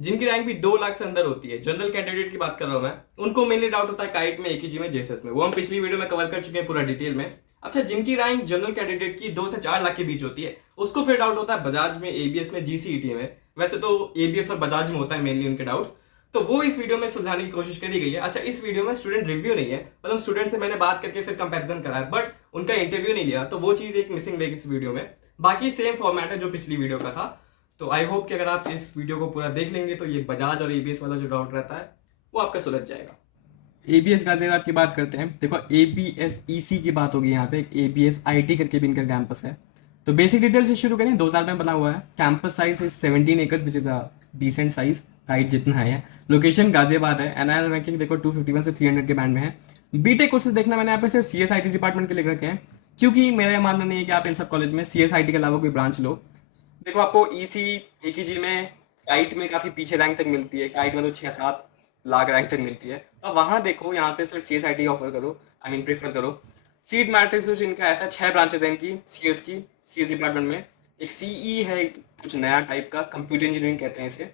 जिनकी रैंक भी 2 लाख से अंदर होती है, जनरल कैंडिडेट की बात कर रहा हूँ मैं, उनको मेनली डाउट होता है काइट में, एकेजी में, जेएसएस में। वो हम पिछली वीडियो में कवर कर चुके हैं पूरा डिटेल में। अच्छा, जिनकी रैंक जनरल कैंडिडेट की 2 से 4 लाख के बीच होती है, उसको फिर डाउट होता है बजाज में, एबीएस में, जीसीईटी में। वैसे तो एबीएस और बजाज में होता है मेनली उनके डाउट्स, तो वो इस वीडियो में सुलझाने की कोशिश करी गई है। अच्छा, इस वीडियो में स्टूडेंट रिव्यू नहीं है, मतलब स्टूडेंट से मैंने बात करके फिर कंपैरिजन करा है, बट उनका इंटरव्यू नहीं लिया, तो वो चीज़ एक मिसिंग रहेगी इस वीडियो में। बाकी सेम फॉर्मेट है जो पिछली वीडियो का था। तो आई होप कि अगर आप इस वीडियो को पूरा देख लेंगे तो ये बजाज और एबीएस वाला जो डाउट रहता है वो आपका सुलझ जाएगा। एबीएस गाजियाबाद की बात करते हैं। देखो, एबीएस ईसी की बात होगी यहाँ पे, एबीएस आईटी करके भी इनका कैंपस है। तो बेसिक डिटेल से शुरू करें। 2000 में बना हुआ है। Campus size is 17 acres which is a decent size, height जितना है। लोकेशन गाजियाबाद है। एनआईआर रैंकिंग देखो 251 से 300 के बैंड में है। बीटेक कोर्सेज देखना मैंने यहाँ पे सिर्फ सीएसआईटी डिपार्टमेंट के लिख रखे हैं, क्योंकि मेरा मानना नहीं है कि आप इन सब कॉलेज में सीएसआईटी के अलावा कोई ब्रांच लो। देखो, आपको ईसी एकेजी में काइट में काफ़ी पीछे रैंक तक मिलती है। काइट में तो 6-7 लाख रैंक तक मिलती है। तो वहाँ देखो, यहाँ पे सिर्फ C S I T offer करो, आई मीन प्रेफर करो। सीट मैट्रिक्स कुछ इनका ऐसा 6 ब्रांचेज हैं इनकी सी एस डिपार्टमेंट में। एक सीई है, कुछ नया टाइप का, कंप्यूटर इंजीनियरिंग कहते हैं इसे।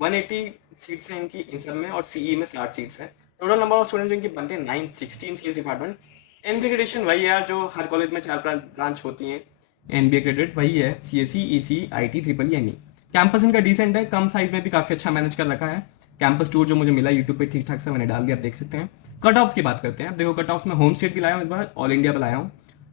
180 सीट्स हैं इनकी इन सब में, और सीई में 60 सीट्स हैं। टोटल नंबर ऑफ स्टूडेंट जो इनकी बनते हैं 916 C S department. NB gradation वही है जो हर कॉलेज में 4 ब्रांच होती हैं। एनबीए क्रेडिट वही है, CSC, EC, IT, triple E, campus इनका डिसेंट है, कम साइज में भी काफ़ी अच्छा मैनेज कर रखा है। कैंपस टूर जो मुझे मिला यूट्यूब पे ठीक ठाक से मैंने डाल दिया, आप देख सकते हैं। कट ऑफ्स की बात करते हैं। देखो, कट ऑफ्स में होम स्टेट भी लाया हूँ इस बार, ऑल इंडिया पे लाया हूँ।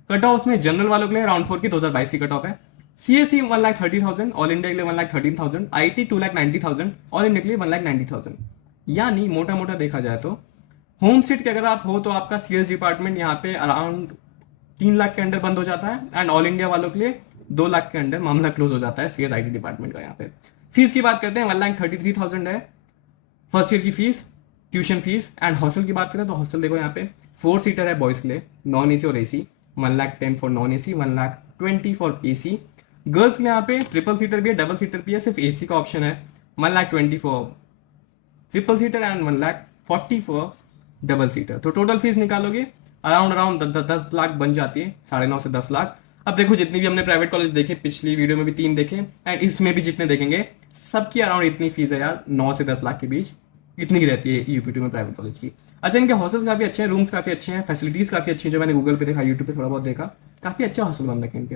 कट ऑफ्स में जनरल वालों के लिए राउंड 4 की 2022 की कट ऑफ है। सीएससी 1,30,000, ऑल इंडिया के लिए 1,13,000, आईटी 2,90,000, ऑल इंडिया के लिए 1,90,000। यानी मोटा मोटा देखा जाए तो होम सीट के अगर आप हो तो आपका सीएस डिपार्टमेंट यहाँ पे अराउंड 3 लाख के अंडर बंद हो जाता है, एंड ऑल इंडिया वालों के लिए 2 लाख के अंडर मामला क्लोज हो जाता है सीएस आईटी डिपार्टमेंट का। यहाँ पे फीस की बात करते हैं, 1,33,000 है फर्स्ट ईयर की fees, tuition fees. And hostel की बात करें तो हॉस्टल देखो यहाँ पे 4 सीटर है बॉयज़ के लिए, नॉन एसी और AC. 1,10,000 for non AC, 1,20,000 for AC. Girls के लिए यहाँ पे ट्रिपल सीटर भी है, डबल सीटर भी है, सिर्फ एसी का ऑप्शन है। 1,20,000 for triple seater and 1,40,000 for double seater. तो टोटल फीस निकालोगे अराउंड अराउंड 10 लाख बन जाती है, 9.5 से 10 लाख। अब देखो, जितनी भी हमने प्राइवेट कॉलेज देखे, पिछली वीडियो में भी 3 देखे, एंड इसमें भी जितने देखेंगे, सबकी अराउंड इतनी फीस है यार, 9 से 10 लाख के बीच इतनी की रहती है यूपी में प्राइवेट कॉलेज की। अच्छा, इनके हॉस्टल्स काफ़ी अच्छे हैं, रूम्स काफ़ी अच्छे हैं, फैसिलिटीज़ काफ़ी अच्छी हैं। जो मैंने गूगल पे देखा, यूट्यूब पे थोड़ा बहुत देखा, काफ़ी अच्छे हॉस्टल बन रखे हैं इनके।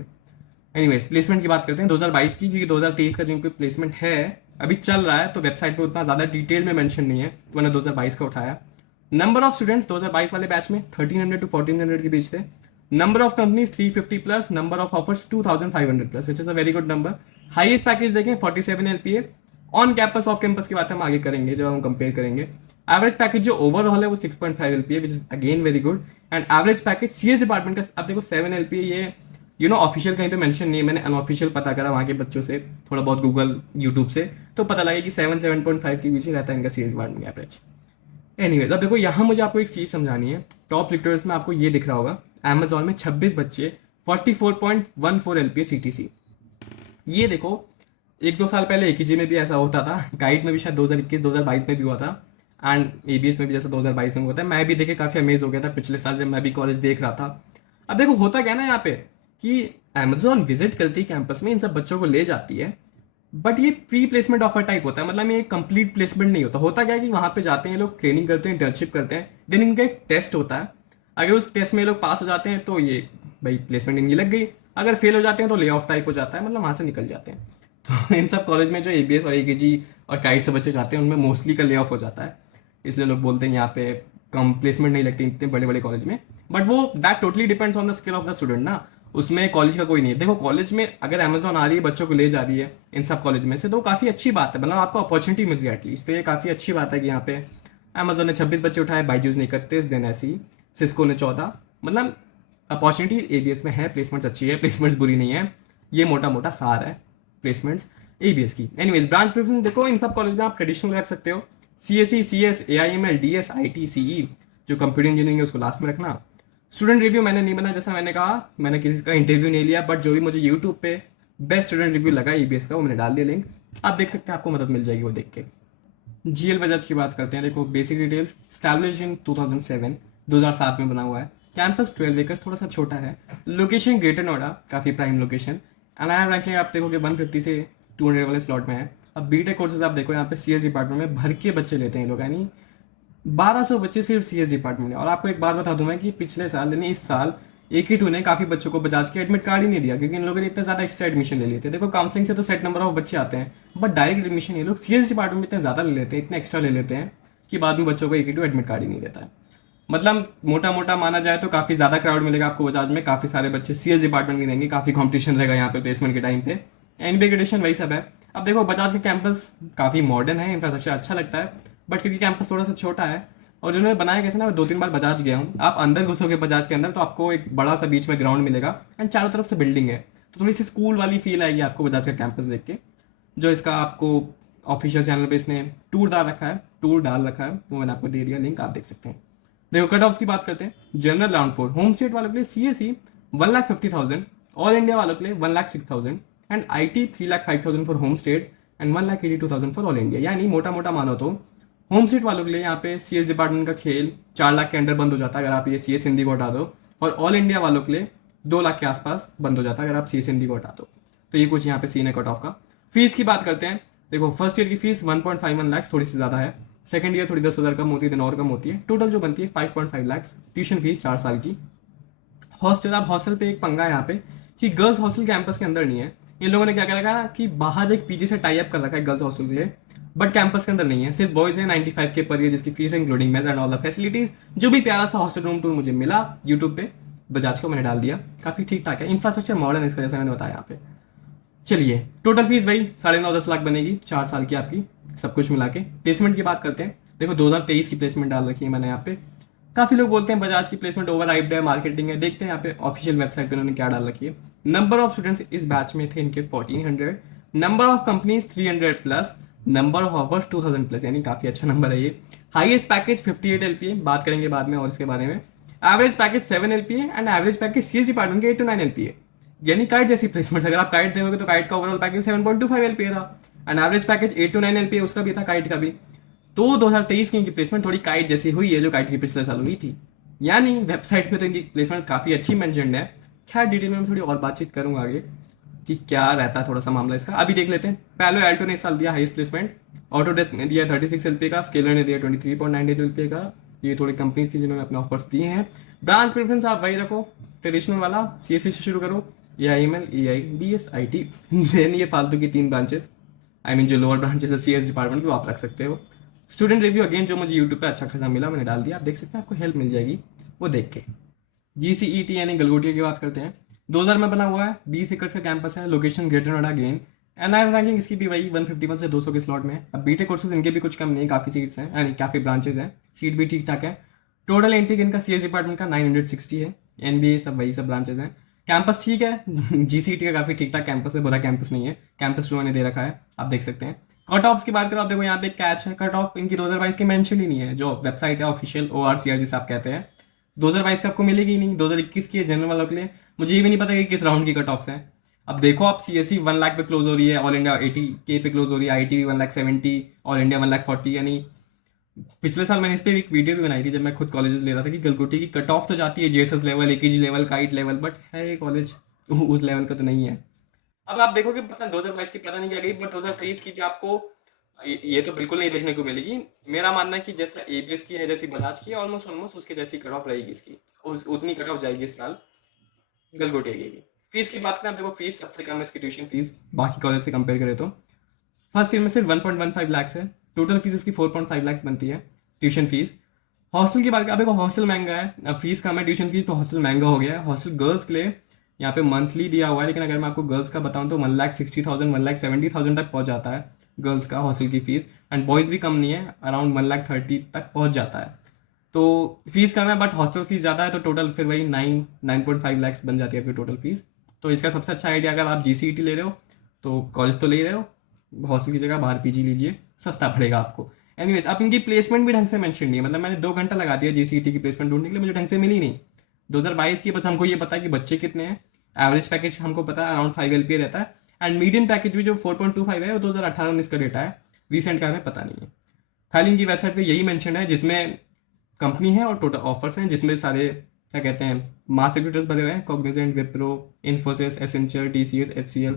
एनीवेज, प्लेसमेंट की बात करते हैं 2022 की, क्योंकि 2023 का जो इनका प्लेसमेंट है अभी चल रहा है, तो वेबसाइट पे उतना ज़्यादा डिटेल में मेंशन नहीं है, तो मैंने 2022 का उठाया। नंबर ऑफ स्टूडेंट्स 2022 वाले बैच में 1300 to 1400 के बीच थे। Number of companies 350 plus, number of offers 2500 plus, which is a very good number. Highest package देखें 47 LPA. On campus off campus की बात हम आगे करेंगे जब हम कंपेयर करेंगे। एवरेज पैकेज जो ओवरऑल है वो 6.5 LPA, which is again very good. And average package CS department का अब देखो 7 एलपीए, ये ऑफिशियल कहीं पे मेंशन नहीं है, मैंने अनऑफिशियल पता करा वहाँ के बच्चों से, थोड़ा बहुत गूगल यूट्यूब से, तो पता लगा कि 7-7.5 के बीच ही रहता है इनका सीएस डिपार्टमेंट का एवरेज। एनीवेज, अब देखो यहाँ मुझे आपको एक चीज़ समझानी है। टॉप लिटरेट्स में आपको ये दिख रहा होगा, अमेजोन में 26 बच्चे, 44.14 एलपीए सीटीसी। ये देखो, 1-2 साल पहले एकेजी में भी ऐसा होता था, गाइड में भी शायद 2021-2022 में भी हुआ था, एंड एबीएस में भी जैसा 2022 में हुआ था। मैं भी देखे काफ़ी अमेज हो गया था पिछले साल जब मैं भी कॉलेज देख रहा था। अब देखो, होता क्या ना यहाँ पे कि अमेजोन विजिट करती है कैंपस में, इन सब बच्चों को ले जाती है, बट ये प्री प्लेसमेंट ऑफर टाइप होता है, मतलब ये कंप्लीट प्लेसमेंट नहीं होता। होता क्या है कि वहाँ पे जाते हैं लोग, ट्रेनिंग करते हैं, इंटर्नशिप करते हैं, देन इनका एक टेस्ट होता है। अगर उस टेस्ट में लोग पास हो जाते हैं तो ये भाई प्लेसमेंट इनकी लग गई। अगर फेल हो जाते हैं तो ले ऑफ टाइप हो जाता है, मतलब वहाँ से निकल जाते हैं। तो इन सब कॉलेज में जो एबीएस और एकेजी और काइट से बच्चे जाते हैं उनमें मोस्टली का ले ऑफ हो जाता है, इसलिए लोग बोलते हैं यहाँ पे कम प्लेसमेंट नहीं लगती इतने बड़े बड़े कॉलेज में। बट वो that totally depends on the skill of the student ना, उसमें कॉलेज का कोई नहीं है। देखो, कॉलेज में अगर अमेजोन आ रही है, बच्चों को ले जा रही है इन सब कॉलेज में से, तो काफ़ी अच्छी बात है, मतलब आपको अपॉर्चुनिटी मिल रही है एटलीस्ट, तो ये काफ़ी अच्छी बात है कि यहाँ पे अमेजोन ने 26 बच्चे उठाए, बाईजूस ने 31, देन ऐसे ही सिस्को ने 14। मतलब अपॉर्चुनिटी एबीएस में है, प्लेसमेंट्स अच्छी है, प्लेसमेंट्स बुरी नहीं है। ये मोटा मोटा सार है प्लेसमेंट्स एबीएस की। एनीवेज, ब्रांच प्रेफरेंस देखो, इन सब कॉलेज में आप ट्रेडिशनल रख सकते हो, CSC, CS, AIML, DS, IT, CE. जो कंप्यूटर इंजीनियरिंग है उसको लास्ट में रखना। स्टूडेंट रिव्यू मैंने नहीं बना, जैसा मैंने कहा, मैंने किसी का इंटरव्यू नहीं लिया, बट जो भी मुझे यूट्यूब पे बेस्ट स्टूडेंट रिव्यू लगा ईबीएस का, वो मैंने डाल दिया लिंक, आप देख सकते हैं, आपको मदद मिल जाएगी वो देख के। जीएल बजाज की बात करते हैं। देखो, बेसिक डिटेल्स, स्टैब्लिश इन 2007, 2007 में बना हुआ है। कैंपस 12 एकर्स, थोड़ा सा छोटा है। लोकेशन ग्रेटर नोएडा, काफ़ी प्राइम लोकेशन। एनआईआर रैंकिंग आप देखोगे 150 से 200 वाले स्लॉट में है। अब बीटेक कोर्सेज आप देखो यहाँ पे सीएस डिपार्टमेंट में भर के बच्चे लेते हैं लोग, यानी 1200 बच्चे सिर्फ सीएस डिपार्टमेंट में। और आपको एक बात बता दूं मैं कि पिछले साल यानी इस साल AK2 ने काफ़ी बच्चों को बजाज के एडमिट कार्ड ही नहीं दिया, क्योंकि इन लोगों ने इतने ज़्यादा एक्स्ट्रा एडमिशन ले लिए थे। देखो काउंसलिंग से तो सेट नंबर ऑफ बच्चे आते हैं, बट डायरेक्ट एडमिशन ये लोग सीएस डिपार्टमेंट में इतने ज़्यादा ले लेते हैं, इतने एक्स्ट्रा ले लेते हैं कि बाद में बच्चों को AK2 एडमिट कार्ड ही नहीं देता है। मतलब मोटा मोटा माना जाए तो काफ़ी ज़्यादा क्राउड मिलेगा आपको बजाज में, काफ़ी सारे बच्चे सीएस डिपार्टमेंट में रहेंगे, काफ़ी कॉम्पिटिशन रहेगा यहाँ पे प्लेसमेंट के टाइम पे। एनबीए एडिशन वही सब है। अब देखो बजाज का कैंपस काफ़ी मॉडर्न है, इंफ्रास्ट्रक्चर अच्छा लगता है, बट क्योंकि कैंपस थोड़ा सा छोटा है और जिन्होंने बनाया कैसे ना, मैं 2-3 बार बजाज गया हूँ। आप अंदर घुसोगे बजाज के अंदर तो आपको एक बड़ा सा बीच में ग्राउंड मिलेगा एंड चारों तरफ से बिल्डिंग है, तो थोड़ी सी स्कूल वाली फील आएगी आपको बजाज का कैंपस देख के। जो इसका आपको ऑफिशियल चैनल पे इसने टूर डाल रखा है, वो मैंने आपको दे दिया लिंक, आप देख सकते हैं। देखो कट ऑफ की बात करते हैं। जनरल राउंड 4 होम स्टेट वालों के लिए CSE 1,50,000, ऑल इंडिया वालों के लिए 1,06,000 and IT 3,05,000 for home state and 1,82,000 for all India. यानी मोटा मोटा मानो तो होम स्टेट वालों के लिए यहाँ पे CS डिपार्टमेंट का खेल 4 लाख के अंडर बंद हो जाता है अगर आप ये CS हिंदी को हटा दो, और ऑल इंडिया वालों के लिए 2 लाख के आसपास बंद हो जाता है अगर आप CS हिंदी को हटा दो। तो ये कुछ यहाँ पे सीन है कट ऑफ का। फीस की बात करते हैं। देखो फर्स्ट ईयर की फीस 1.51 लाख, थोड़ी सी ज़्यादा है। सेकंड ईयर थोड़ी 10,000 कम होती है, देन और कम होती है। टोटल जो बनती है 5.5 लाख ट्यूशन फीस 4 साल की। हॉस्टल, आप हॉस्टल पे एक पंगा है यहाँ पे कि गर्ल्स हॉस्टल कैंपस के अंदर नहीं है। इन लोगों ने क्या कर रखा है कि बाहर एक PG से टाई अप कर रखा है गर्ल्स हॉस्टल के लिए, बट कैंपस के अंदर नहीं है, सिर्फ बॉयज है। 95 के पर ईयर जिसकी फीस है including mess and all the facilities. जो भी प्यारा सा हॉस्टल रूम टूर मुझे मिला यूट्यूब पे, बजाज को मैंने डाल दिया, काफी ठीक ठाक है। इंफ्रास्ट्रक्चर मॉडर्न है इसका, जैसा मैंने बताया यहाँ पे। चलिए टोटल फीस भाई 9.5-10 लाख बनेगी 4 साल की आपकी, सब कुछ मिला के। प्लेसमेंट की बात करते हैं। देखो 2023 की प्लेसमेंट डाल रखी है मैंने यहाँ पे। काफी लोग बोलते हैं बजाज की प्लेसमेंट ओवर हाइप्ड है, मार्केटिंग है। देखते हैं यहाँ पे ऑफिशियल वेबसाइट पे उन्होंने क्या डाल रखी है। नंबर ऑफ स्टूडेंट्स इस बैच में थे इनके 1400, number of companies 300 plus, number of offers 2000 plus, यानी काफी अच्छा नंबर है ये। हाईएस्ट पैकेज 58 LPA, बात करेंगे बाद में और इसके बारे में। Average package 7 LPA and average package CS department के 8 to 9 LPA, यानी काइट जैसी प्लेसमेंट। अगर आप काइट देखोगे तो काइट का ओवरऑल पैकेज 7.25 LPA था and average package 8 to 9 LPA उसका भी था, काइट का भी। तो 2023 की इनकी प्लेसमेंट थोड़ी काइट जैसी हुई है जो काइट की पिछले साल हुई थी, यानी वेबसाइट पे तो इनकी प्लेसमेंट काफी अच्छी मेंशन्ड है। खैर डिटेल में मैं थोड़ी और बातचीत करूंगा आगे कि क्या रहता है थोड़ा सा मामला इसका। अभी देख लेते हैं। पैलो एल्टो ने इस साल दिया हाईएस्ट प्लेसमेंट, ऑटोडेस्क ने दिया 36 LPA का, स्केलर ने दिया 23.98 LPA का। ये थोड़ी कंपनीज थी जिन्होंने अपने ऑफर्स दिए हैं। ब्रांच प्रेफरेंस आप वही रखो, ट्रेडिशनल वाला CSE से शुरू करो, AIML, AI, DS, IT, then ये फालतू की 3 ब्रांचेस, आई मीन जो लोअर ब्रांचेस है CS डिपार्टमेंट की, वो आप रख सकते हो। स्टूडेंट रिव्यू अगेन जो मुझे यूट्यूब पे अच्छा खासा मिला मैंने डाल दिया, आप देख सकते हैं, आपको हेल्प मिल जाएगी वो देख के। GCET यानी गलगोटिया की बात करते हैं। 2000 में बना हुआ है, 20 एकड़ का कैंपस है, location greater Noida again. NIR ranking इसकी भी वही 151 से 200 के स्लॉट में है। अब बीटेक कोर्सेज इनके भी कुछ कम नहीं, काफ़ी सीट्स हैं, यानी काफ़ी ब्रांचेज हैं, सीट भी ठीक ठाक है। टोटल एंट्री इनका CS डिपार्टमेंट का 960 है। NBA सब वही सब ब्रांचेज हैं। कैंपस ठीक है GCET का काफ़ी ठीक ठाक कैंपस है, बुरा कैंपस नहीं है। कैंपस जो ने दे रखा है, आप देख सकते हैं। कट ऑफ्स की बात करो, आप देखो यहाँ पे कैच है, कट ऑफ इनकी 2022 की मेंशन ही नहीं है। जो वेबसाइट है ऑफिशियल ORCR जिसे आप कहते हैं, 2022 की आपको मिलेगी ही नहीं। 2021 की है जनरल वालों के लिए। मुझे ये भी नहीं पता कि किस राउंड की कट ऑफ्स हैं। अब देखो आप CSE 1 लाख पे क्लोज हो रही है, ऑल इंडिया 80K पे क्लोज हो रही है, IT भी 1,70,000, ऑल इंडिया 1,40,000। यानी पिछले साल मैंने इस पर एक वीडियो भी बनाई थी जब मैं खुद कॉलेजेस ले रहा था कि गलगोटी की कट ऑफ तो जाती है JSS level, AKG level, kite level, but है कॉलेज उस लेवल का तो नहीं है। अब आप देखोगे पता 2022 की पता नहीं क्या गई, बट 2023 की भी आपको ये तो बिल्कुल नहीं देखने को मिलेगी। मेरा मानना है कि जैसा ABS की है, जैसी बजाज की है, ऑलमोस्ट उसके जैसी कट ऑफ रहेगी इसकी, उतनी कट ऑफ जाएगी इस साल गलगोटिया की भी। फीस की बात करें, देखो फीस सबसे कम है इसकी ट्यूशन फीस बाकी कॉलेज से कंपेयर करें तो। फर्स्ट ईयर में सिर्फ 1.15 लाख है, टोटल फीस इसकी 4.5 लाख बनती है ट्यूशन फीस। हॉस्टल की बात करें, देखो हॉस्टल महंगा है, अब फीस कम है ट्यूशन फीस, तो हॉस्टल महंगा हो गया है। हॉस्टल गर्ल्स के लिए यहाँ पे मंथली दिया हुआ है, लेकिन अगर मैं आपको गर्ल्स का बताऊँ तो 1,60,000 1,70,000 तक पहुँच जाता है गर्ल्स का हॉस्टल की फीस। एंड बॉयज़ भी कम नहीं है, अराउंड 1,30,000 तक पहुँच जाता है। तो फीस कम है बट हॉस्टल फीस ज़्यादा है, तो टोटल फिर वही 9.5 लाख बन जाती है फिर टोटल फीस। तो इसका सबसे अच्छा आइडिया, अगर आप GCET ले रहे हो तो कॉलेज तो ले ही रहे हो, हॉस्टल की जगह बाहर PG लीजिए, सस्ता पड़ेगा आपको। एनीवेज अब इनकी प्लेसमेंट भी ढंग से मेंशन नहीं है, मतलब मैंने 2 घंटा लगा दिया GCET की प्लेसमेंट ढूंढने के लिए, मुझे ढंग से मिली नहीं। 2022 की बस हमको ये पता है कि बच्चे कितने हैं, एवरेज पैकेज हमको पता है अराउंड 5 LPA रहता है, एंड मीडियम पैकेज भी जो 4.25 है वो 2018-19 का डेटा है, रिसेंट का हमें पता नहीं है। खाली इनकी वेबसाइट पे यही मेंशन है जिसमें कंपनी है और टोटल ऑफर्स हैं, जिसमें सारे क्या कहते हैं मास रिक्रूटर्स भरे हुए हैं, Cognizant, Wipro, Infosys, Accenture, TCS, HCL।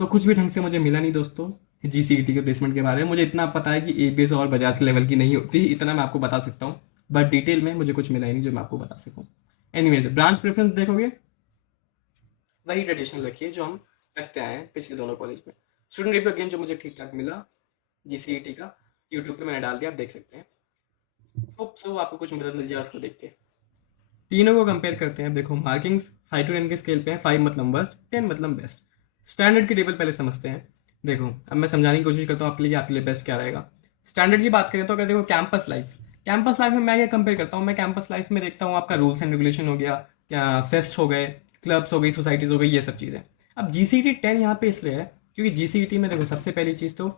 तो कुछ भी ढंग से मुझे मिला नहीं दोस्तों। GCET के प्लेसमेंट के बारे में। मुझे इतना पता है कि ABS और बजाज के लेवल की नहीं होती, इतना मैं आपको बता सकता हूँ, बट डिटेल में मुझे कुछ मिला ही नहीं जो मैं आपको बता सकूँ। एनीवेज, ब्रांच प्रेफरेंस देखोगे वही ट्रेडिशनल रखिए जो हम रखते आए हैं पिछले दोनों कॉलेज में। स्टूडेंट रिव्यू अगेन जो मुझे ठीक ठाक मिला GCET का, यूट्यूब पे मैंने डाल दिया, आप देख सकते हैं। होप सो आपको कुछ मदद मिल जाए उसको देख के। तीनों को कंपेयर करते हैं। देखो मार्किंग्स 5 to 10 के स्केल पे है, 5 मतलब वर्स्ट, 10 मतलब बेस्ट। स्टैंडर्ड की टेबल पहले समझते हैं। देखो अब मैं समझाने की कोशिश करता हूँ आपके लिए बेस्ट क्या रहेगा। स्टैंडर्ड की बात करें तो अगर देखो कैंपस लाइफ, कैंपस लाइफ में मैं क्या कंपेयर करता हूँ, मैं कैंपस लाइफ में देखता हूँ आपका रूल्स एंड रेगुलेशन हो गया, क्या फेस्ट हो गए, क्लब्स हो गई, सोसाइटीज हो गई, ये सब चीज़ें। अब GCET 10 यहाँ पे इसलिए है क्योंकि GCET में देखो सबसे पहली चीज़ तो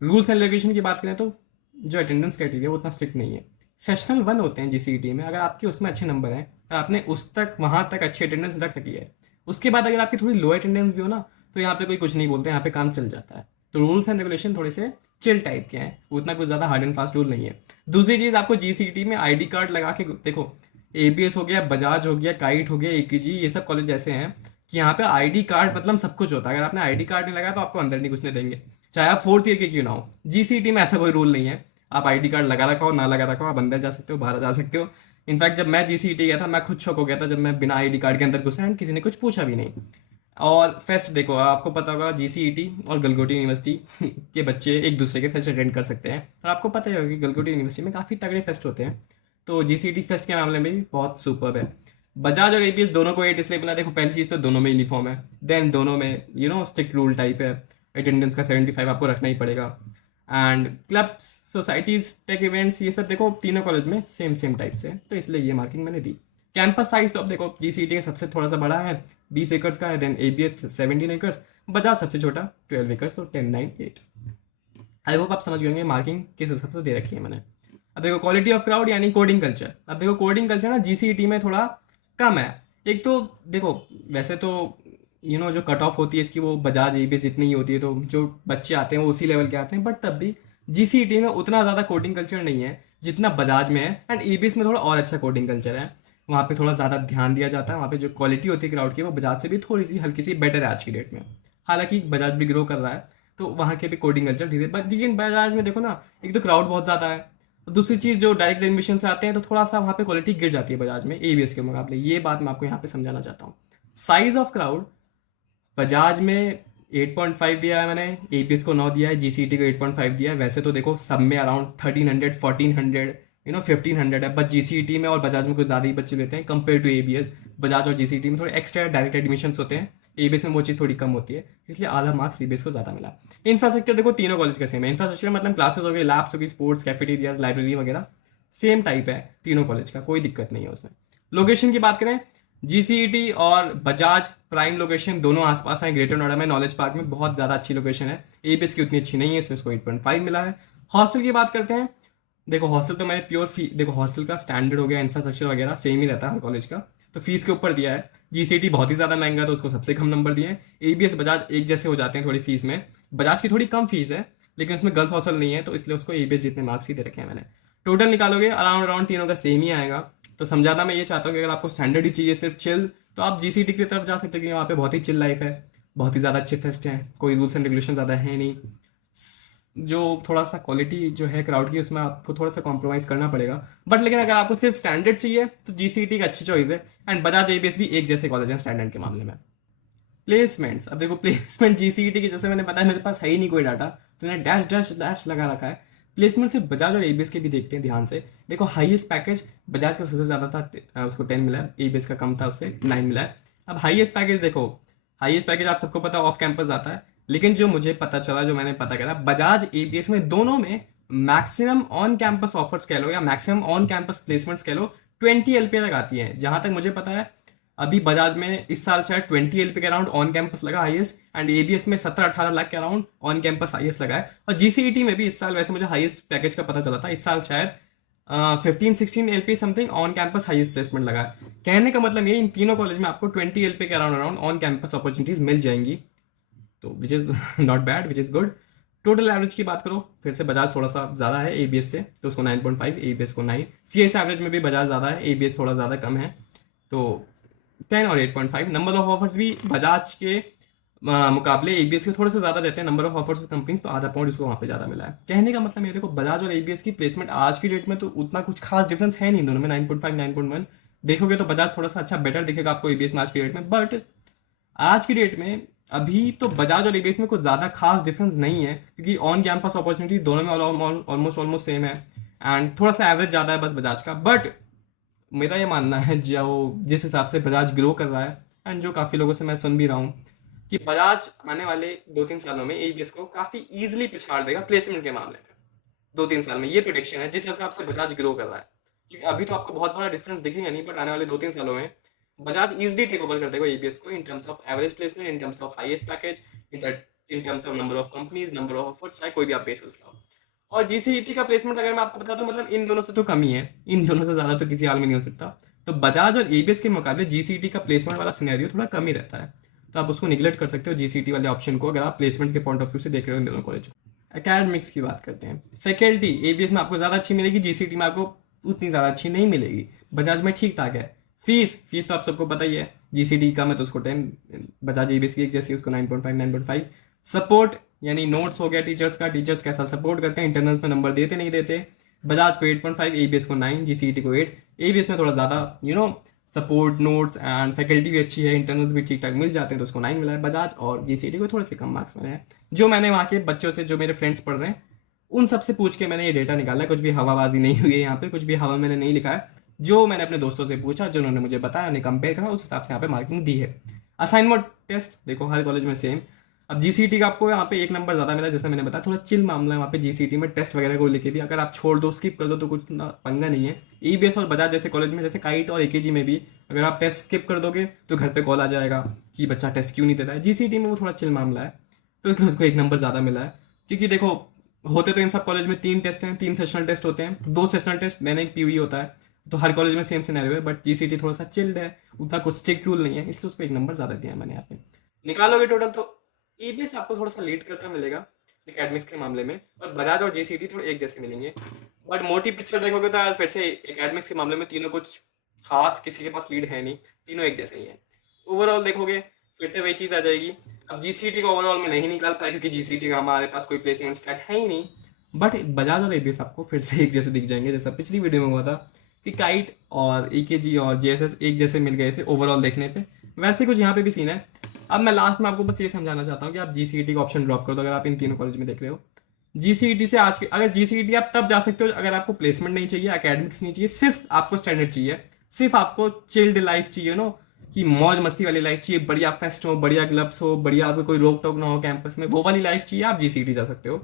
रूल्स एंड रेगुलेशन की बात करें तो जो अटेंडेंस क्राइटेरिया वो उतना स्ट्रिक्ट नहीं है। सेशनल 1 होते हैं GCET में, अगर आपके उसमें अच्छे नंबर हैं और आपने उस तक वहाँ तक अच्छी अटेंडेंस रख रखी है, उसके बाद अगर आपकी थोड़ी लो अटेंडेंस भी हो ना तो यहाँ पे कोई कुछ नहीं बोलते, यहाँ पे काम चल जाता है। तो रूल्स एंड रेगुलेशन थोड़े से चिल टाइप के हैं, उतना कुछ ज़्यादा हार्ड एंड फास्ट रूल नहीं है। दूसरी चीज़ आपको GCET में ID कार्ड लगा के देखो, ABS हो गया, बजाज हो गया, काइट हो गया, AKG, ये सब कॉलेज ऐसे हैं कि यहाँ पे ID कार्ड मतलब सब कुछ होता है। अगर आपने ID कार्ड नहीं लगाया तो आपको अंदर नहीं घुसने देंगे, चाहे आप 4th ईयर के क्यों ना हो। GCET में ऐसा कोई रूल नहीं है, आप ID कार्ड लगा रखा हो ना लगा रखा हो आप अंदर जा सकते हो, बाहर जा सकते हो। इनफैक्ट जब मैं GCET गया था मैं खुद शॉक हो गया था जब मैं बिना ID कार्ड के अंदर घुसा एंड किसी ने कुछ पूछा भी नहीं। और फेस्ट देखो आपको पता होगा GCET और गलगोटी यूनिवर्सिटी के बच्चे एक दूसरे के फेस्ट अटेंड कर सकते हैं, और आपको पता ही होगा कि गलगोटी यूनिवर्सिटी में काफ़ी तगड़े फेस्ट होते हैं। तो GCET फेस्ट के मामले में भी बहुत सुपर है। बजाज और ABS दोनों को 8 इसलिए मिला, देखो पहली चीज़ तो दोनों में यूनिफॉर्म है, देन दोनों में स्ट्रिक्ट रूल टाइप है, अटेंडेंस का 75 आपको रखना ही पड़ेगा। And clubs, societies, tech events, ये सब देखो तीनों कॉलेज में सेम सेम टाइप से, तो इसलिए ये मार्किंग मैंने दी। कैंपस साइज तो अब देखो GCET का सबसे थोड़ा सा बड़ा है, 20 एकर्स का है, देन ABS 17 एकर्स, बजाज सबसे छोटा 12 एकर्स, तो 10, 9, 8। आई होप आप समझ गए होंगे मार्किंग किस हिसाब से दे रखी है मैंने। अब देखो क्वालिटी ऑफ क्राउड यानी कोडिंग कल्चर। अब देखो कोडिंग कल्चर ना GCET में थोड़ा कम है। एक तो देखो वैसे तो जो कट ऑफ होती है इसकी वो बजाज ABS जितनी ही होती है, तो जो बच्चे आते हैं वो उसी लेवल के आते हैं, बट तब भी GCET में उतना ज़्यादा कोडिंग कल्चर नहीं है जितना बजाज में है, एंड ABS में थोड़ा और अच्छा कोडिंग कल्चर है। वहाँ पे थोड़ा ज़्यादा ध्यान दिया जाता है, वहाँ पे जो क्वालिटी होती है क्राउड की वो बजाज से भी थोड़ी सी हल्की सी बेटर है आज की डेट में। हालांकि बजाज भी ग्रो कर रहा है तो वहाँ के भी कोडिंग कल्चर धीरे, लेकिन बजाज में देखो ना, एक तो क्राउड बहुत ज़्यादा है, दूसरी चीज़ जो डायरेक्ट एडमिशन से आते हैं तो थोड़ा सा वहाँ पे क्वालिटी गिर जाती है बजाज में ABS के मुकाबले। ये बात मैं आपको यहाँ पे समझाना चाहता हूँ। साइज ऑफ क्राउड बजाज में 8.5 दिया है मैंने, ABS को 9 दिया है, GCET को 8.5 दिया है। वैसे तो देखो सब में अराउंड 1300, 1400, 1500 है, बट GCET में और बजाज में कुछ ज़्यादा ही बच्चे लेते हैं कंपेयर टू ABS। बजाज और GCET में थोड़े एक्स्ट्रा डायरेक्ट एडमिशन्स होते हैं, ABS में वो चीज़ थोड़ी कम होती है, इसलिए आधा मार्क्स ABS को ज़्यादा मिला। इंफ्रास्ट्रक्चर देखो तीनों कॉलेज का सेम है। इंफ्रास्ट्रक्चर मतलब क्लासेस हो गई, लैब्स हो गई, स्पोर्ट्स, कैफेटेरियाज, लाइब्रेरी वगैरह सेम टाइप है तीनों कॉलेज का, कोई दिक्कत नहीं है उसमें। लोकेशन की बात करें, GCET और बजाज प्राइम लोकेशन दोनों आसपास हैं, ग्रेटर नोएडा में नॉलेज पार्क में बहुत ज़्यादा अच्छी लोकेशन है। ABS की उतनी अच्छी नहीं है इसलिए उसको 8.5 मिला है। हॉस्टल की बात करते हैं, देखो हॉस्टल तो मैंने प्योर फी, देखो हॉस्टल का स्टैंडर्ड हो गया, इंफ्रास्ट्रक्चर वगैरह सेम ही रहता है हर कॉलेज का, तो फीस के ऊपर दिया है। GCET बहुत ही ज़्यादा महंगा तो उसको सबसे कम नंबर दिए हैं। ABS बजाज एक जैसे हो जाते हैं थोड़ी फीस में, बजाज की थोड़ी कम फीस है लेकिन उसमें गर्ल्स हॉस्टल नहीं है तो इसलिए उसको ABS जितने मार्क्स ही दे रखे हैं मैंने। टोटल निकालोगे अराउंड अराउंड तीनों का सेम ही आएगा। तो समझाना मैं ये चाहता हूँ कि अगर आपको स्टैंडर्ड ही चाहिए सिर्फ चिल, तो आप GCET की तरफ जा सकते हो, क्योंकि वहाँ पे बहुत ही चिल लाइफ है, बहुत ही ज़्यादा अच्छे फेस्ट हैं, कोई रूल्स एंड रेगुलेशन ज़्यादा है नहीं। जो थोड़ा सा क्वालिटी जो है क्राउड की उसमें आपको थोड़ा सा कॉम्प्रोमाइज़ करना पड़ेगा, बट लेकिन अगर आपको सिर्फ स्टैंडर्ड चाहिए तो GCET एक अच्छी चॉइस है। एंड बजाज ABS भी एक जैसे कॉलेज हैं स्टैंडर्ड के मामले में। प्लेसमेंट्स, अब देखो प्लेसमेंट GCET की जैसे मैंने बताया मेरे पास है ही नहीं कोई डाटा, तो मैंने डैश डैश डैश लगा रखा है। प्लेसमेंट सिर्फ बजाज और ABS के भी देखते हैं ध्यान से। देखो हाईएस्ट पैकेज बजाज का सबसे ज़्यादा था, उसको 10 मिला है, ABS का कम था उससे 9 मिला है। अब हाईएस्ट पैकेज देखो, हाईएस्ट पैकेज आप सबको पता ऑफ कैंपस आता है, लेकिन जो मुझे पता चला, जो मैंने पता करा, बजाज ABS में दोनों में मैक्सिमम ऑन कैंपस ऑफर्स कह लो या मैक्सिमम ऑन कैंपस प्लेसमेंट्स कह लो 20 LPA तक आती है। जहां तक मुझे पता है अभी बजाज में इस साल शायद 20 LPA के अराउंड ऑन कैंपस लगा हाईएस्ट, एंड ABS में 17-18 लाख के अराउंड ऑन कैंपस हाईएस्ट लगा है। और GCET में भी इस साल वैसे मुझे हाईएस्ट पैकेज का पता चला था, इस साल शायद 15-16 LPA something on campus highest placement लगा है। कहने का मतलब ये इन तीनों कॉलेज में आपको 20 LPA के around around on campus opportunities मिल जाएंगी, तो which is not bad, which is good. Total average की बात करो फिर से बजाज थोड़ा सा ज़्यादा है ABS से, तो उसको 9.5, ABS को 9। CS एवरेज में भी बजाज ज़्यादा है, ABS थोड़ा ज़्यादा कम है, तो 10 और 8.5। नंबर ऑफ ऑफर्स भी बजाज के मुकाबले एबीएस के थोड़े से ज्यादा रहते हैं नंबर ऑफ ऑफर्स कंपनीज, तो आधा पॉइंट उसको वहाँ पे ज्यादा मिला है। कहने का मतलब ये देखो, बजाज और एबीएस की प्लेसमेंट आज की डेट में तो उतना कुछ खास डिफरेंस है नहीं दोनों में, 9.5 9.1 देखोगे तो बजाज थोड़ा सा अच्छा बेटर दिखेगा आपको एबीएस में आज की डेट में। बट आज की डेट में अभी तो बजाज और एबीएस में कुछ ज़्यादा खास डिफरेंस नहीं है, क्योंकि ऑन कैंपस अपॉर्चुनिटी दोनों में ऑलमोस्ट ऑलमोस्ट सेम है, एंड थोड़ा सा एवरेज ज़्यादा है बस बजाज का। बट मेरा ये मानना है जो जिस हिसाब से बजाज ग्रो कर रहा है, एंड जो काफ़ी लोगों से मैं सुन भी रहा हूँ कि बजाज आने वाले 2-3 सालों में एबीएस को काफ़ी ईजिली पिछाड़ देगा प्लेसमेंट के मामले में। 2-3 साल में ये प्रोडिक्शन है जिस हिसाब से बजाज ग्रो कर रहा है, क्योंकि अभी तो आपको बहुत बड़ा डिफरेंस दिखेगा नहीं, बट आने वाले 2-3 सालों में बजाज इजीली टेक ओवर कर देगा एबीएस को in terms of average placement, in terms of highest package, in terms of number of companies, number of offers, चाहे कोई भी आप बेसिस उठाओ। और जीसीईटी का प्लेसमेंट अगर मैं आपको बता दूं, मतलब इन दोनों से तो कम ही है, इन दोनों से ज्यादा तो किसी हाल में नहीं हो सकता। तो बजाज और एबीएस के मुकाबले जीसीईटी का प्लेसमेंट वाला सिनेरियो थोड़ा कम ही रहता है, तो आप उसको निगलेक्ट कर सकते हो जीसीईटी वाले ऑप्शन को, अगर आप प्लेसमेंट के पॉइंट ऑफ व्यू से देख रहे हो इन दोनों कॉलेज को। एकेडमिक्स की बात करते हैं। फैकल्टी एबीएस में आपको ज़्यादा अच्छी मिलेगी, जीसीईटी में आपको उतनी ज़्यादा अच्छी नहीं मिलेगी। बजाज में ठीक ठाक है। फीस तो आप सबको पता ही है, जीसीडी का मैं तो उसको 10, बजाज एबीएस की एक जैसी उसको 9.5 9.5। सपोर्ट यानी नोट्स हो गया टीचर्स का, टीचर्स कैसा सपोर्ट करते हैं, इंटरनल्स में नंबर देते नहीं देते। बजाज को 8.5, एबीएस को 9, जीसीईटी को 8। एबीएस में थोड़ा ज़्यादा सपोर्ट, नोट्स एंड फैकल्टी भी अच्छी है, इंटरनल्स भी ठीक ठाक मिल जाते हैं, तो उसको 9 मिला है। बजाज और जीसीडी को थोड़े से कम मार्क्स मिले हैं। जो मैंने वहाँ के बच्चों से, जो मेरे फ्रेंड्स पढ़ रहे हैं, उन सबसे पूछ के मैंने ये डेटा निकाला है, कुछ भी हवाबाजी नहीं हुई है यहाँ पे, कुछ भी हवा मैंने नहीं लिखा है। जो मैंने अपने दोस्तों से पूछा, जो उन्होंने मुझे बताया, उन्हें कंपेयर करा, उस हिसाब से यहाँ पे मार्किंग दी है। असाइनमेंट टेस्ट देखो हर कॉलेज में सेम। अब जीसीटी का आपको यहाँ पे 1 नंबर ज़्यादा मिला, जैसे मैंने बताया, थोड़ा चिल मामला है वहाँ पे जीसीटी में। टेस्ट वगैरह को लेके भी अगर आप छोड़ दो, स्किप कर दो, तो कुछ पंगा नहीं है। ईबीएस और बजाज जैसे कॉलेज में, जैसे काइट और एकेजी में भी, अगर आप टेस्ट स्किप कर दोगे तो घर पे कॉल आ जाएगा कि बच्चा टेस्ट क्यों नहीं दे रहा है। जीसीटी में वो थोड़ा चिल मामला है, तो इसलिए उसको 1 नंबर ज़्यादा मिला है। क्योंकि देखो, होते तो इन सब कॉलेज में 3 टेस्ट हैं, 3 सेशनल टेस्ट होते हैं, 2 सेशनल टेस्ट देने एक पीयूई होता है, तो हर कॉलेज में सेम सिनेरियो है। बट जीसीटी थोड़ा सा चिल्ड है, उतना कुछ स्ट्रिक्ट रूल नहीं है, इसलिए उसको 1 नंबर ज़्यादा दिया है मैंने यहाँ पे। निकालोगे टोटल तो ईबीएस आपको थोड़ा सा लीड करता मिलेगा एकेडमिक्स के मामले में, और बजाज और जीसीटी थोड़े एक जैसे मिलेंगे। बट मोटी पिक्चर देखोगे तो यार फिर से एकेडमिक्स के मामले में तीनों कुछ खास किसी के पास लीड है नहीं, तीनों एक जैसे ही हैं। ओवरऑल देखोगे फिर से वही चीज़ आ जाएगी। अब जीसीटी को ओवरऑल में नहीं निकाल पाए, क्योंकि जीसीटी का हमारे पास कोई प्लेसमेंट स्टार्ट है ही नहीं। बट बजाज और एबीएस आपको फिर से एक जैसे दिख जाएंगे, जैसा पिछली वीडियो में हुआ था कि काइट और ईकेजी और जेएसएस एक जैसे मिल गए थे ओवरऑल देखने पे, वैसे कुछ यहाँ पे भी सीन है। अब मैं लास्ट में आपको बस ये समझाना चाहता हूँ कि आप जीसीईटी का ऑप्शन ड्रॉप कर दो अगर आप इन तीनों कॉलेज में देख रहे हो। जीसीईटी से आज के, अगर जीसीईटी आप तब जा सकते हो अगर आपको प्लेसमेंट नहीं चाहिए, एकेडमिक्स नहीं चाहिए, सिर्फ आपको स्टैंडर्ड चाहिए, सिर्फ आपको चिल्ड लाइफ चाहिए, कि मौज मस्ती वाली लाइफ चाहिए, बढ़िया फेस्ट हो, बढ़िया क्लब्स हो, बढ़िया आपको कोई रोक टोक ना हो कैंपस में, वो वाली लाइफ चाहिए, आप जीसीईटी जा सकते हो।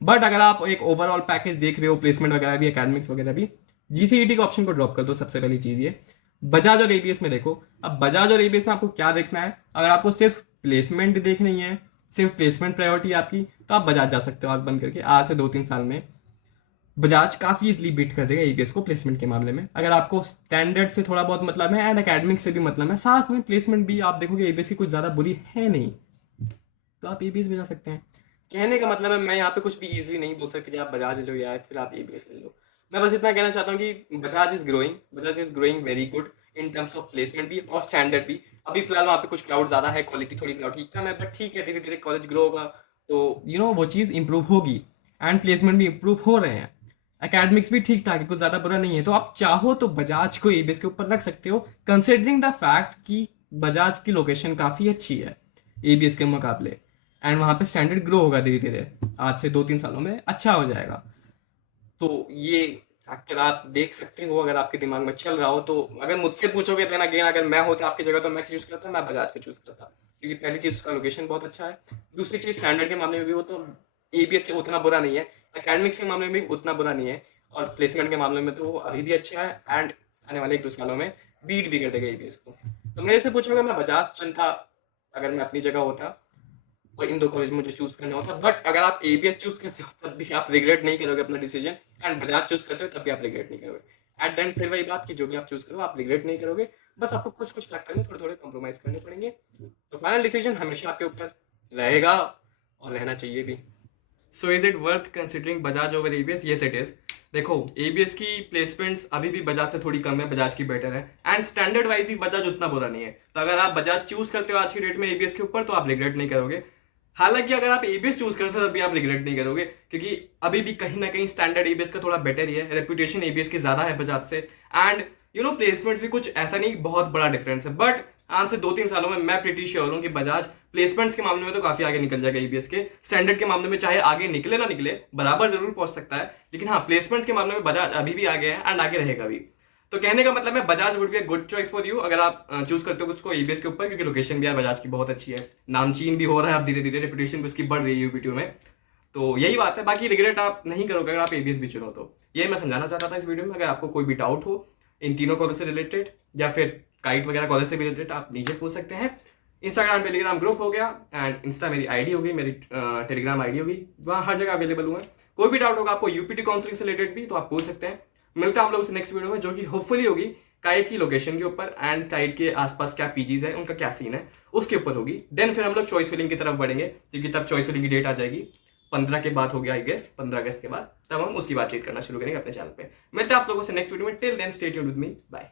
बट अगर आप एक ओवरऑल पैकेज देख रहे हो, प्लेसमेंट वगैरह भी, एकेडमिक्स वगैरह भी, जीसीईटी के ऑप्शन को ड्रॉप कर दो। सबसे पहली चीज ये। बजाज और एबीएस में देखो, अब बजाज और एबीएस में आपको क्या देखना है, अगर आपको सिर्फ प्लेसमेंट देखनी है, सिर्फ प्लेसमेंट प्रायोरिटी आपकी, तो आप बजाज जा सकते हो आग बंद करके। आज से 2-3 साल में बजाज काफी इजली बीट कर देगा एबीएस को प्लेसमेंट के मामले में, अगर आपको स्टैंडर्ड से थोड़ा बहुत मतलब है एंड एकेडमिक से भी मतलब है, साथ में प्लेसमेंट भी आप देखोगे एबीएस की कुछ ज्यादा बुरी है नहीं, तो आप एबीएस भी जा सकते हैं। कहने का मतलब है, मैं यहाँ पे कुछ भी इजीली नहीं बोल सकता कि आप बजाज ले लो या फिर आप एबीएस ले लो। मैं बस इतना कहना चाहता हूँ कि Bajaj is growing very good in terms of placement भी और स्टैंडर्ड भी। अभी फिलहाल वहाँ पे कुछ क्राउड ज्यादा है, क्वालिटी थोड़ी क्राउड ठीक है, बट ठीक है, धीरे धीरे कॉलेज ग्रो होगा तो वो चीज़ इंप्रूव होगी, एंड प्लेसमेंट भी इंप्रूव हो रहे हैं। एकेडमिक्स भी ठीक ठाक है, कुछ ज्यादा बुरा नहीं है, तो आप चाहो तो बजाज को एबीएस के ऊपर रख सकते हो, कंसिडरिंग द फैक्ट कि बजाज की लोकेशन काफी अच्छी है एबीएस के मुकाबले, एंड वहां पे स्टैंडर्ड ग्रो होगा धीरे धीरे, आज से 2-3 सालों में अच्छा हो जाएगा। तो ये फैक्टर आप देख सकते हो अगर आपके दिमाग में चल रहा हो तो। अगर मुझसे पूछोगे देन अगेन, अगर मैं होता आपकी जगह तो मैं चूज करता, मैं बजाज को चूज करता, क्योंकि पहली चीज उसका लोकेशन बहुत अच्छा है, दूसरी चीज स्टैंडर्ड के मामले में भी वो तो एबीएस से उतना बुरा नहीं है, एकेडमिक्स के मामले में भी उतना बुरा नहीं है, और प्लेसमेंट के मामले में तो वो अभी भी अच्छा है, एंड आने वाले 1-2 सालों में बीट भी कर देगा एबीएस को। तो मेरे से पूछोगे, मैं बजाज चुनता अगर मैं अपनी जगह होता, और इन 2 कॉलेज में मुझे चूज करना होता। बट अगर आप एबीएस चूज करते हो तब भी आप रिग्रेट नहीं करोगे अपना डिसीजन, एंड बजाज चूज करते हो तब भी आप रिग्रेट नहीं करोगे। एट द एंड फिर वही बात कि जो भी आप चूज करो आप रिग्रेट नहीं करोगे, बस आपको कुछ कुछ फैक्टर में थोड़े थोड़े कॉम्प्रोमाइज करने पड़ेंगे। तो फाइनल डिसीजन हमेशा आपके ऊपर रहेगा और रहना चाहिए भी। So is it worth considering Bajaj over ABS? Yes it is. देखो एबीएस की प्लेसमेंट्स अभी भी बजाज से थोड़ी कम है, बजाज की बेटर है, एंड स्टैंडर्ड वाइज भी बजाज उतना बुरा नहीं है। तो अगर आप बजाज चूज करते हो आज की डेट में एबीएस के ऊपर तो आप रिग्रेट नहीं करोगे। हालांकि अगर आप एबीएस चूज करते हो तब भी आप रिग्रेट नहीं करोगे, क्योंकि अभी भी कहीं ना कहीं स्टैंडर्ड एबीएस का थोड़ा बेटर ही है, रेपुटेशन एबीएस की ज्यादा है बजाज से, एंड प्लेसमेंट भी कुछ ऐसा नहीं बहुत बड़ा डिफरेंस है। बट आज से 2-3 सालों में मैं प्रीटी श्योर हूँ कि बजाज प्लेसमेंट्स के मामले में तो काफी आगे निकल जाएगा ईबीएस के। स्टैंडर्ड के मामले में चाहे आगे निकले ना निकले, बराबर जरूर पहुंच सकता है, लेकिन हाँ प्लेसमेंट्स के मामले में बजाज अभी भी आगे है एंड आगे रहेगा भी। तो कहने का मतलब है Bajaj would be a good choice for you अगर आप चूज करते हो उसको ईबीएस के ऊपर, क्योंकि लोकेशन भी यार बजाज की बहुत अच्छी है, नामचीन भी हो रहा है अब धीरे धीरे, रेपुटेशन भी उसकी बढ़ रही है यूपीटी में। तो यही बात है, बाकी रिग्रेट आप नहीं करोगे अगर आप एबीएस भी चुनो तो। ये मैं समझाना चाहता था इस वीडियो में। अगर आपको कोई भी डाउट हो इन तीनों कॉलेज से रिलेटेड या फिर काइट वगैरह कॉलेज से भी रिलेटेड, आप नीचे पूछ सकते हैं। इंस्टाग्राम टेलीग्राम ग्रुप हो गया, एंड इंस्टा मेरी आईडी होगी, मेरी टेलीग्राम आईडी होगी, वहाँ हर जगह अवेलेबल हुआ है। कोई भी डाउट होगा आपको यूपीटी काउंसलिंग से रिलेटेड भी तो आप पूछ सकते हैं। मिलता है हम लोग उस नेक्स्ट वीडियो में, जो कि होपफुली होगी काइट की लोकेशन के ऊपर एंड काइट के आसपास क्या पीजीज है, उनका क्या सीन है, उसके ऊपर होगी। देन फिर हम लोग चॉइस फिलिंग की तरफ बढ़ेंगे, क्योंकि तब चॉइस फिलिंग की डेट आ जाएगी 15 के बाद हो गया आई गेस, 15 अगस्त के बाद, तब हम उसकी बातचीत करना शुरू करेंगे अपने चैनल पे। मिलते हैं आप लोगों से नेक्स्ट वीडियो में। Till then stay tuned with me, bye.